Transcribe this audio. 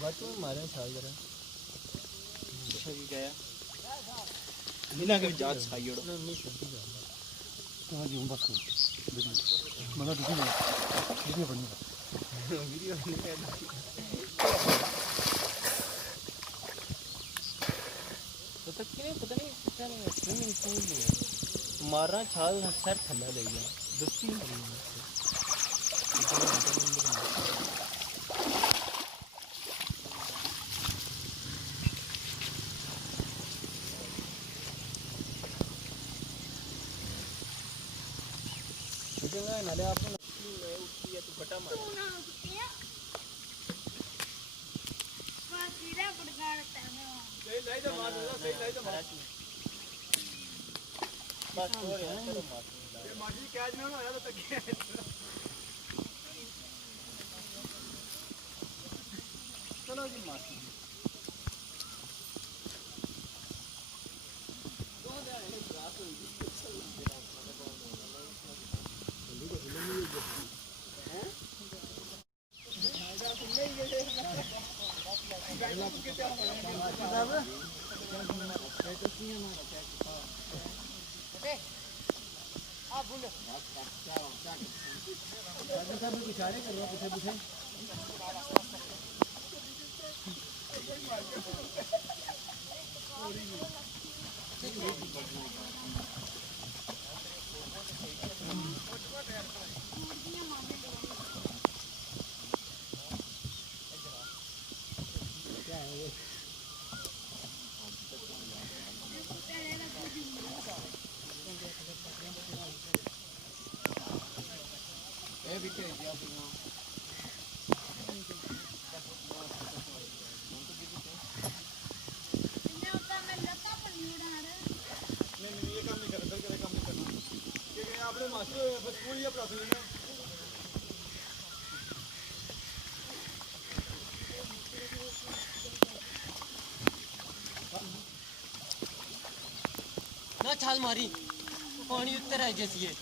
बात में मारे छाल जरा सही गया बिना के जात खाई ओड़ नहीं सब्जी का तो आज हम बस मतलब वीडियो बनेगा वीडियो नहीं पता नहीं कितना स्विमिंग पूल में मारना छाल सर ठंडा ले गया दस्ती नाले आपने उठती है तो बटा मार सही लाई तो मार सही लाई तो मार बस छोड़ यार चलो मार ये माटी कैच में ना तो तक चलो जी मार दो दे है रात हो ना छाल मारी पानी उत्तर है जैसी है